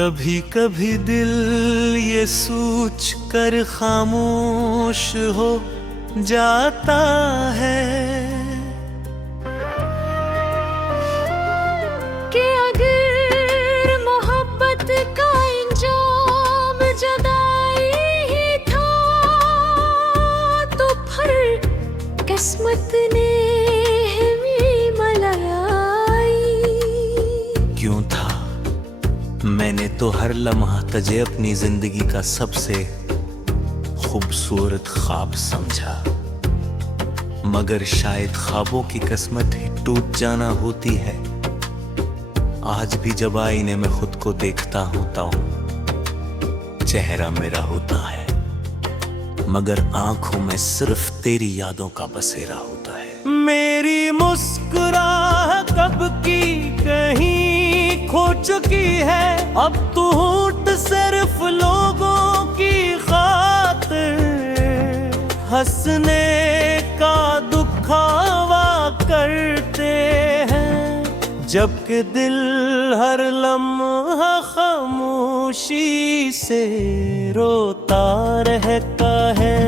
कभी कभी दिल ये सोच कर खामोश हो जाता है कि अगर मोहब्बत का इंजाम जुदाई ही था तो फिर किस्मत ने हमें मलाई। क्यों था? मैंने तो हर लम्हा तुझे अपनी जिंदगी का सबसे खूबसूरत ख्वाब समझा, मगर शायद ख्वाबों की किस्मत ही टूट जाना होती है। आज भी जब आईने में खुद को देखता होता हूँ, चेहरा मेरा होता है, मगर आंखों में सिर्फ तेरी यादों का बसेरा होता है। मेरी मुस्कुराहट कब की कहीं खो चुकी है, अब तो होंठ सिर्फ लोगों की खातिर हंसने का दुखावा करते हैं, जबकि दिल हर लम्हा खामोशी से रोता रहता है।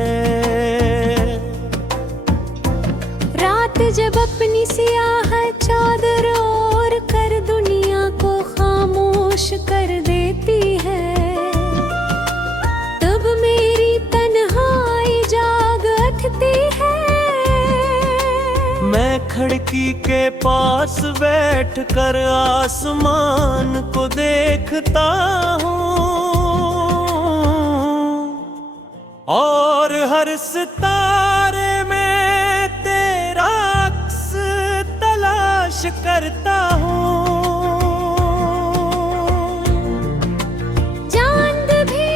रात जब अपनी सियाह चादर ओढ़ कर दुनिया को खामोश कर देती है, तब मेरी तन्हाई जाग उठती है। मैं खिड़की के पास बैठ कर आसमान को देखता हूँ और हर सितारे में तेरा अक्स तलाश करता हूँ। चांद भी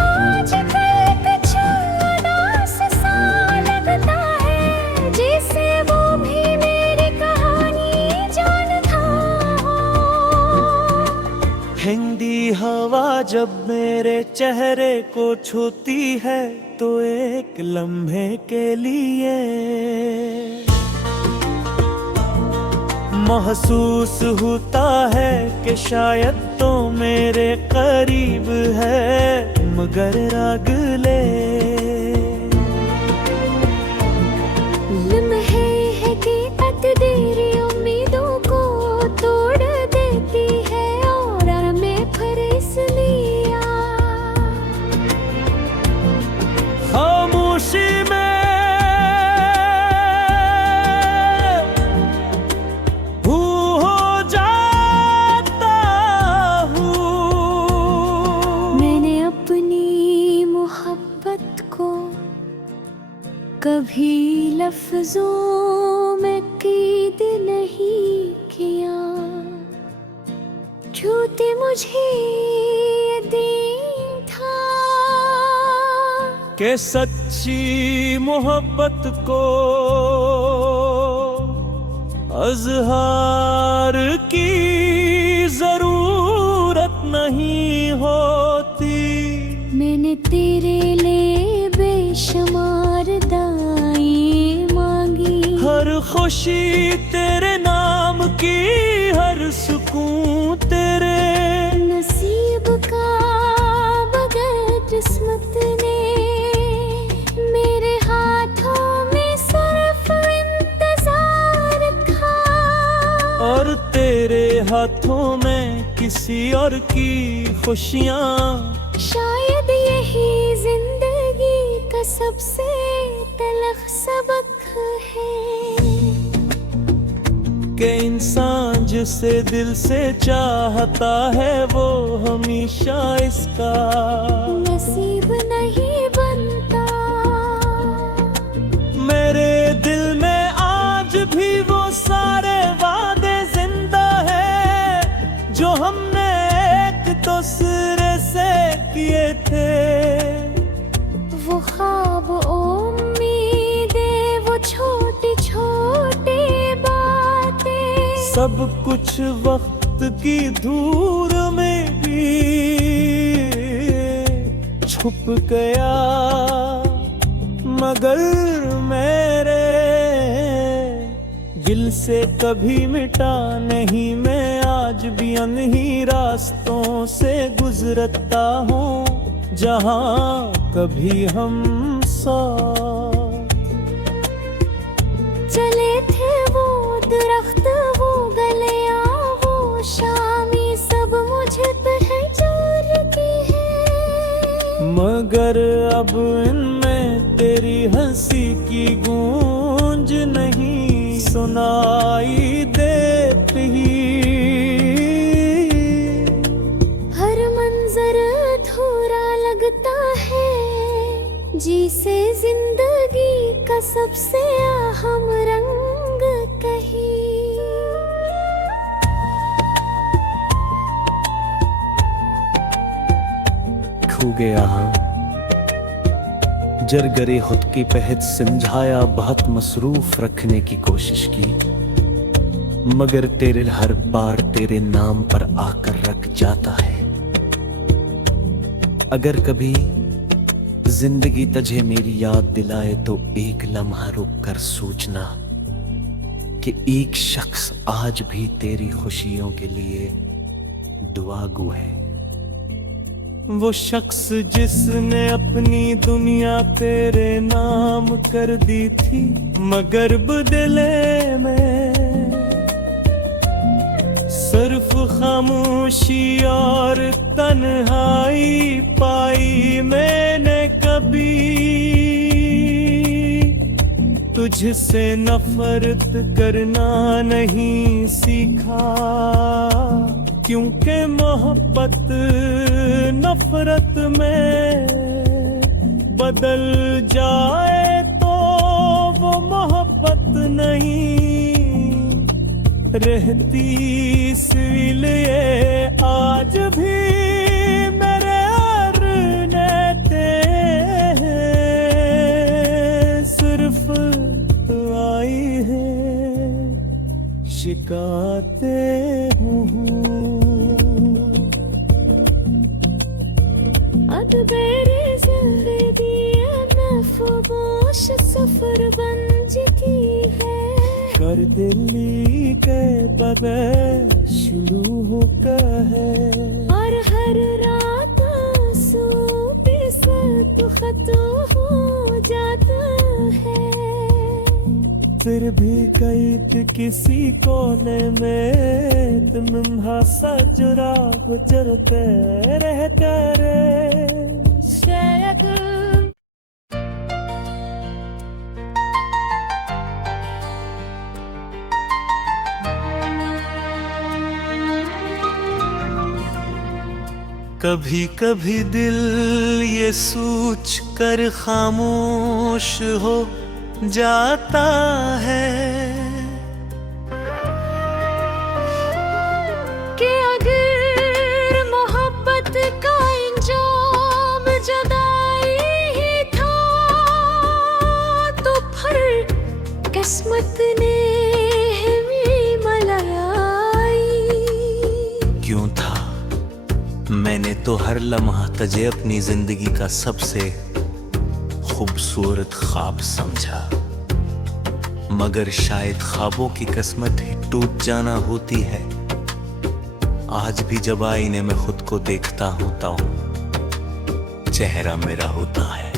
आजकल कच्चा उदास सा लगता है, जैसे वो भी मेरी कहानी जानता हो। ठंडी हवा जब मेरे चेहरे को छूती है तो एक लम्हे के लिए महसूस होता है कि शायद तो मेरे करीब है, मगर अगले लम्हे है कि तकदीर उम्मीदों को तोड़ देती है और मैं फिर इसलिए खामोशी में हो जाता हूँ। मैंने अपनी मोहब्बत को कभी लफ्जों में कैद नहीं किया, छूते मुझे यकीन था के सच्ची मोहब्बत को अज़हार की जरूरत नहीं होती। मैंने तेरे लिए बेशुमार दाएं मांगी, हर खुशी तेरे नाम की, हर सुकून तेरे नसीब का बगैर किस्मत ने मेरे हाथों में सिर्फ इंतजार था, और तेरे हाथों में किसी और की खुशियाँ। शायद यही जिंदगी का सबसे तलख सबक है कि इंसान जिसे दिल से चाहता है वो हमेशा इसका नसीब नहीं बनता। मेरे दिल में आज भी वो सारे वादे जिंदा है जो हमने एक दूसरे से किए थे। वो ख्वाब उम्मीदें, वो छोटी छोटी बातें, सब कुछ वक्त की धूल में भी छुप गया, मगर मेरे दिल से कभी मिटा नहीं मैं आज भी अनही रास्तों से गुजरता हूँ जहाँ कभी हम साथ चले थे। वो दरख्त, वो गलियां, वो शामी सब मुझे पहचान की है। मगर अब इनमें तेरी हंसी की गूंज नहीं सुनाई देती। हर मंजर अधूरा लगता है, जिसे जिंदगी का सबसे अहम रंग कहीं। खो गया हाँ जरगरे खुद की पहद समझाया, बहुत मसरूफ रखने की कोशिश की, मगर तेरे हर बार तेरे नाम पर आकर रख जाता है। अगर कभी जिंदगी तुझे मेरी याद दिलाए तो एक लम्हा रुक कर सोचना कि एक शख्स आज भी तेरी खुशियों के लिए दुआगू है। वो शख्स जिसने अपनी दुनिया तेरे नाम कर दी थी, मगर बदले में सिर्फ खामोशी और तन्हाई पाई। मैंने कभी तुझसे नफरत करना नहीं सीखा, क्योंकि मोहब्बत नफरत में बदल जाए तो वो मोहब्बत नहीं रहती। इसलिए आज भी मेरे अरने सिर्फ आई है शिकायतें हूँ। अब मेरी जिंदगी महफूज सफर बन चुकी है। कर दिल्ली के बगैर शुरू होता है, और हर रात आंसू पे तो खत्म हो जाता है। फिर भी कई किसी कोने में तुम हासा चुरा गुजरते रहते रे। शायद कभी कभी दिल ये सोच कर खामोश हो जाता है कि अगर मोहब्बत का इंजाम जुदाई ही था, तो फिर किस्मत ने हमें मलाई। क्यों था? मैंने तो हर लम्हा तुझे अपनी जिंदगी का सबसे खूबसूरत ख्वाब समझा, मगर शायद ख्वाबों की किस्मत ही टूट जाना होती है। आज भी जब आईने में खुद को देखता हूं तो चेहरा मेरा होता है,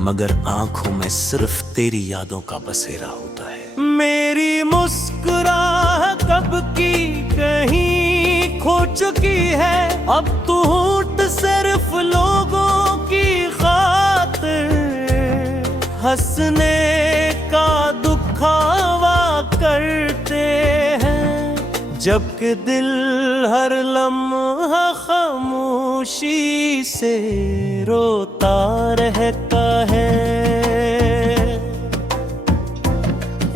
मगर आंखों में सिर्फ तेरी यादों का बसेरा होता है। मेरी मुस्कुराहट कब की कहीं खो चुकी है, अब तू होंठ सिर्फ लोगों की खातिर हंसने का दुखावा करते हैं, जबकि दिल हर लम्हा खामोशी से रोता रहता है।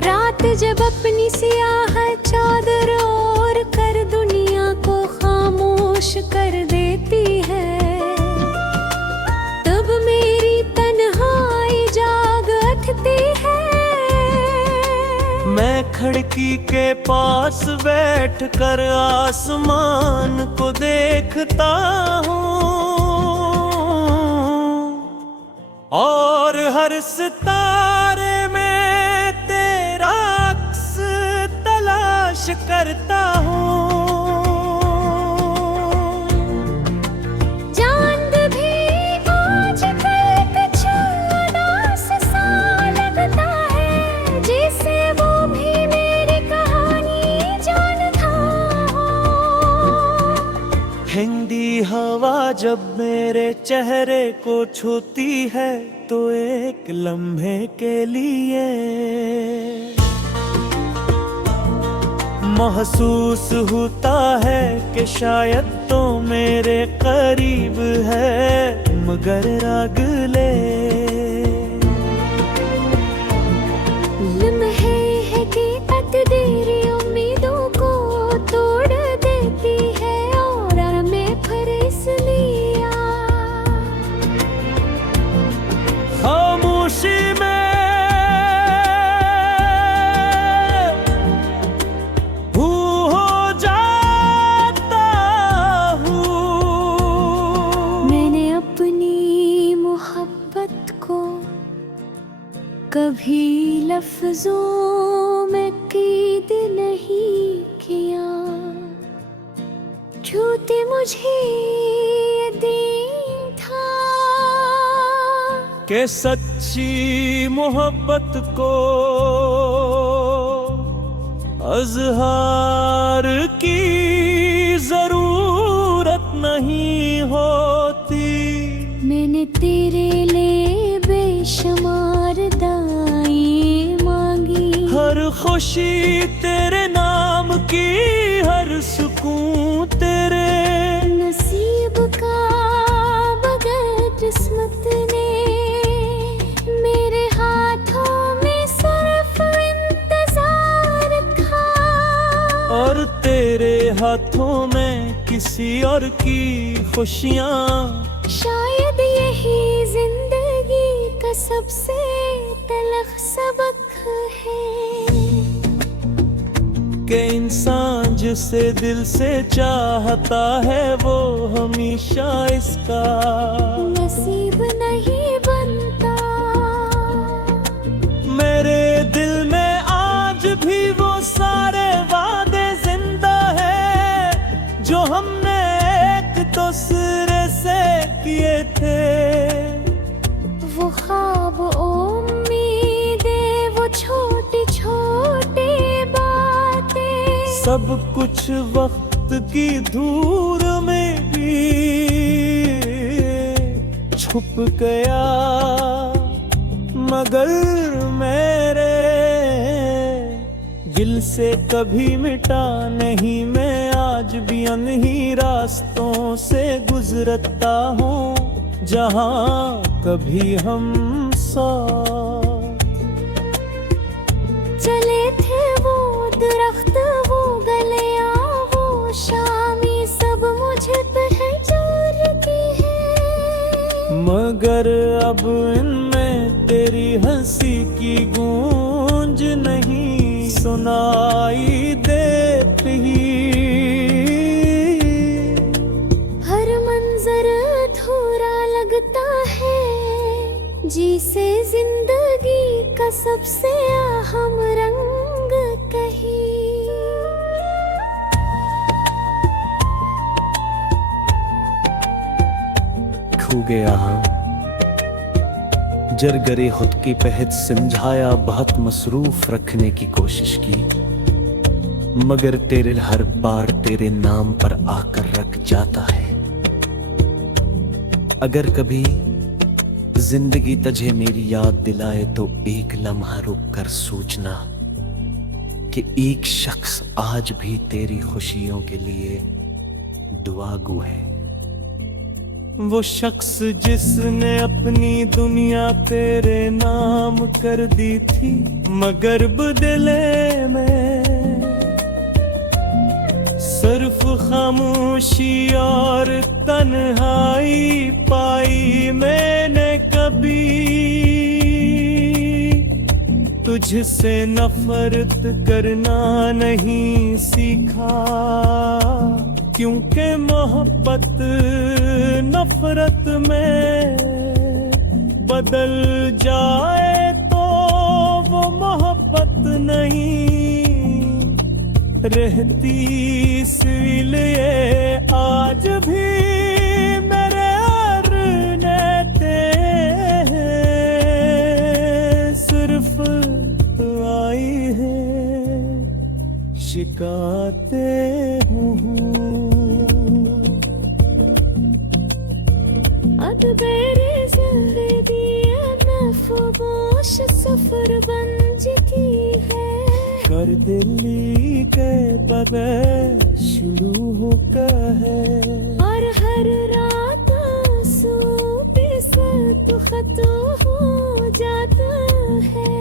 रात जब अपनी सियाह चादर ओढ़ कर दुनिया को खामोश कर देती है, तब मेरी तन्हाई जाग उठती है। मैं खिड़की के पास बैठ कर आसमान को देखता हूँ, और हर सितारे में तेरा अक्स तलाश करता हूँ। जब मेरे चेहरे को छूती है तो एक लम्हे के लिए महसूस होता है कि शायद तो मेरे करीब है मगर अगले लम्हे है कि तकदीरी उम्मीदों को तोड़ देती है और मैं फरिस लिया खामोशी में हो जाता हूँ। मैंने अपनी मोहब्बत को कभी लफ्जों में कैद नहीं किया झूठी मुझे यकीन था के सच्ची मोहब्बत को अज़हार की जरूरत नहीं होती। मैंने तेरे लिए बेशुमार दाएं मांगी हर खुशी तेरे नाम की हर सुकून तेरे नसीब का बगैर किस्मत ने मेरे हाथों में सिर्फ इंतजार था और तेरे हाथों में किसी और की खुशियाँ। शायद यही जिंदगी का सबसे तलख सबक है कि इंसान जिसे दिल से चाहता है वो हमेशा इसका नसीब नहीं बनता। मेरे दिल में आज भी वो सारे वादे जिंदा है जो हमने एक दूसरे से किए थे। वो ख्वाब उम्मीदें वो छोटी छोटी बातें सब कुछ वक्त की धूल में भी छुप गया मगर मेरे दिल से कभी मिटा नहीं। मैं आज भी अनही रास्तों से गुजरता हूँ जहाँ कभी हम साथ चले थे। वो दरख्त वो गलियां वो शामी सब मुझे पहचान की है मगर अब इनमें तेरी हंसी की गूंज नहीं सुनाई देती। हर मंजर अधूरा लगता है जिसे जिंदगी का सबसे अहम रंग कही। खो गया हाँ जरगरे खुद की पहद समझाया बहुत मसरूफ रखने की कोशिश की मगर तेरे हर बार तेरे नाम पर आकर रख जाता है। अगर कभी जिंदगी तुझे मेरी याद दिलाए तो एक लम्हा रुक कर सोचना कि एक शख्स आज भी तेरी खुशियों के लिए दुआगू है। वो शख्स जिसने अपनी दुनिया तेरे नाम कर दी थी मगर बदले में सिर्फ खामोशी और तन्हाई पाई। मैंने कभी तुझसे नफरत करना नहीं सीखा क्योंकि मोहब्बत नफरत में बदल जाए तो वो मोहब्बत नहीं रहती। इसलिए आज भी मेरे अरने सिर्फ आई है शिकायतें हूँ। हर दिल्ली के बगैर शुरू होता है और हर रात आंसू पे सर खत्म हो जाता है।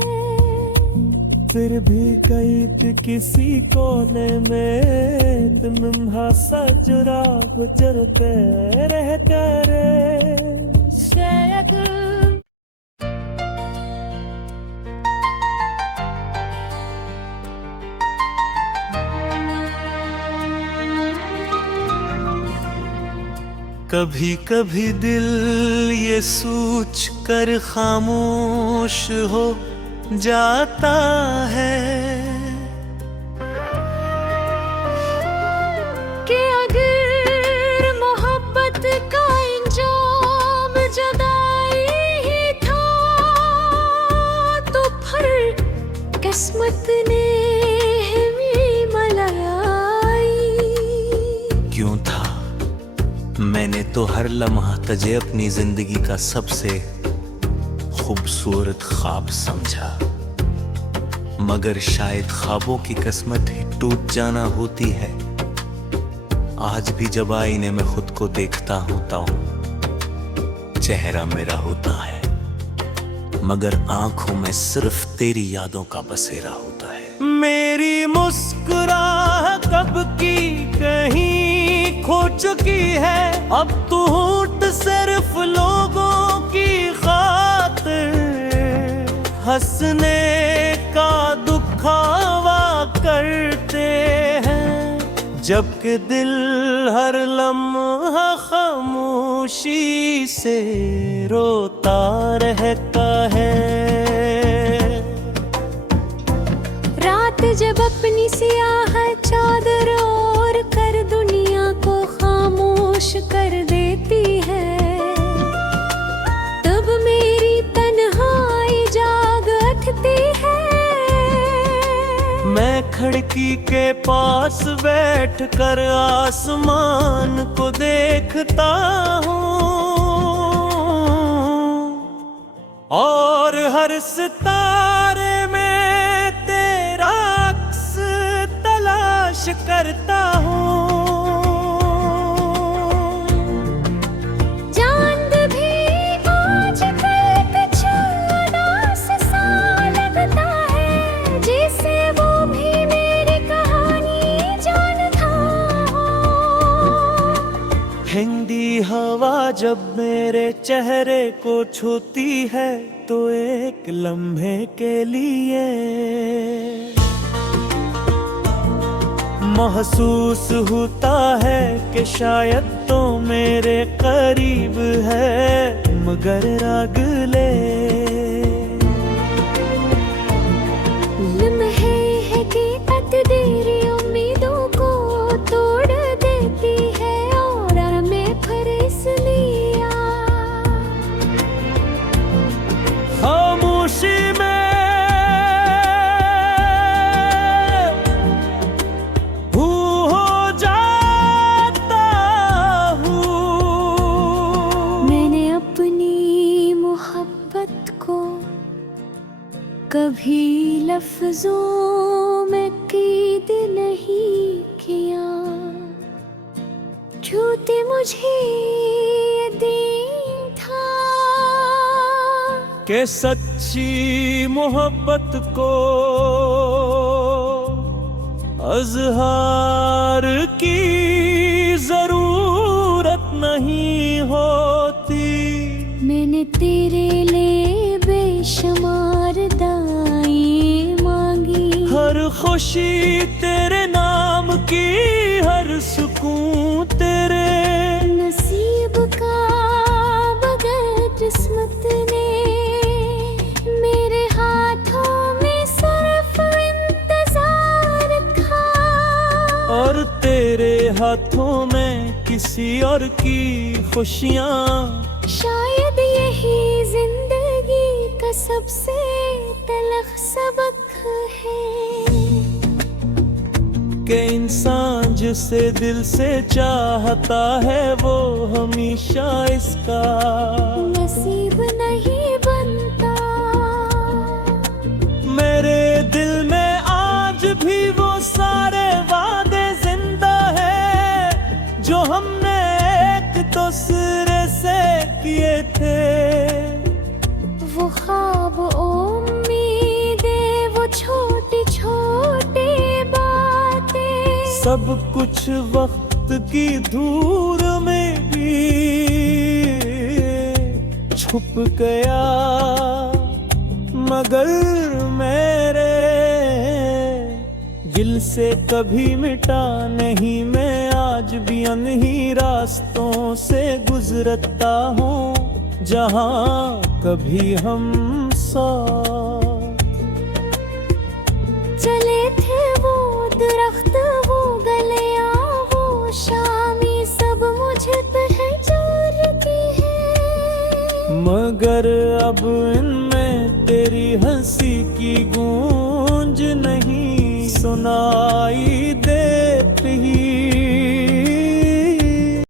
फिर भी कहीं पे किसी कोने में तुम हासा चुराव चलते रहता रे। शायद कभी कभी दिल ये सोच कर खामोश हो जाता है कि अगर मोहब्बत का इंजाम जुदाई ही था तो फिर किस्मत ने हमें मलाई। क्यों था? मैंने तो हर लम्हा तुझे अपनी जिंदगी का सबसे खूबसूरत ख्वाब समझा, मगर शायद ख्वाबों की किस्मत ही टूट जाना होती है। आज भी जब आईने में खुद को देखता हूं चेहरा मेरा होता है, मगर आंखों में सिर्फ तेरी यादों का बसेरा होता है। मेरी मुस्कुराहट कब की कहीं खो चुकी है, अब तो होंठ सिर्फ लोगों की खातिर हंसने का दुखावा करते हैं, जबकि दिल हर लम्हा खामोशी से रोता रहता है। रात जब अपनी सियाह चादर ओढ़ कर दुनिया को खामोश कर देती है, तब मेरी तन्हाई जाग उठती है। मैं खिड़की के पास बैठ कर आसमान को देखता हूँ और हर सितारे में तेरा अक्स तलाश करता हूँ। चांद भी आजकल कच्चा उदास सा लगता है, जैसे वो भी मेरी कहानी जानता हो। ठंडी हवा जब मेरे चेहरे को छूती है तो एक लम्हे के लिए महसूस होता है कि शायद तो मेरे करीब है, मगर अगले लम्हे है कि तकदीर उम्मीदों को तोड़ देती है और हमें फरेस लिया। खामोशी में हो जाता हूँ। मैंने अपनी मोहब्बत को कभी लफ्जों में कैद नहीं किया, झूठे मुझे यकीन था के सच्ची मोहब्बत को अज़हार की जरूरत नहीं होती। मैंने तेरे लिए बेशुमार दाएं मांगी, हर खुशी तेरे नाम की, हर सुकून तेरे नसीब का बगैर किस्मत ने मेरे हाथों में सिर्फ इंतजार रखा, और तेरे हाथों में किसी और की खुशियाँ। शायद यही जिंदगी का सबसे तलख सबक है कि इंसान जिसे दिल से चाहता है वो हमेशा इसका नसीब नहीं बनता। मेरे दिल में आज किए थे। वो ख्वाब उम्मीदें, वो छोटी छोटी बातें, सब कुछ वक्त की धूल में भी छुप गया, मगर मेरे दिल से कभी मिटा नहीं। मैं आज भी अनही रास्तों से गुजरता हूँ, जहाँ कभी हम साथ चले थे। वो दरख्त, वो गलियां, वो शामी, सब मुझे पहचानती है। मगर अब इन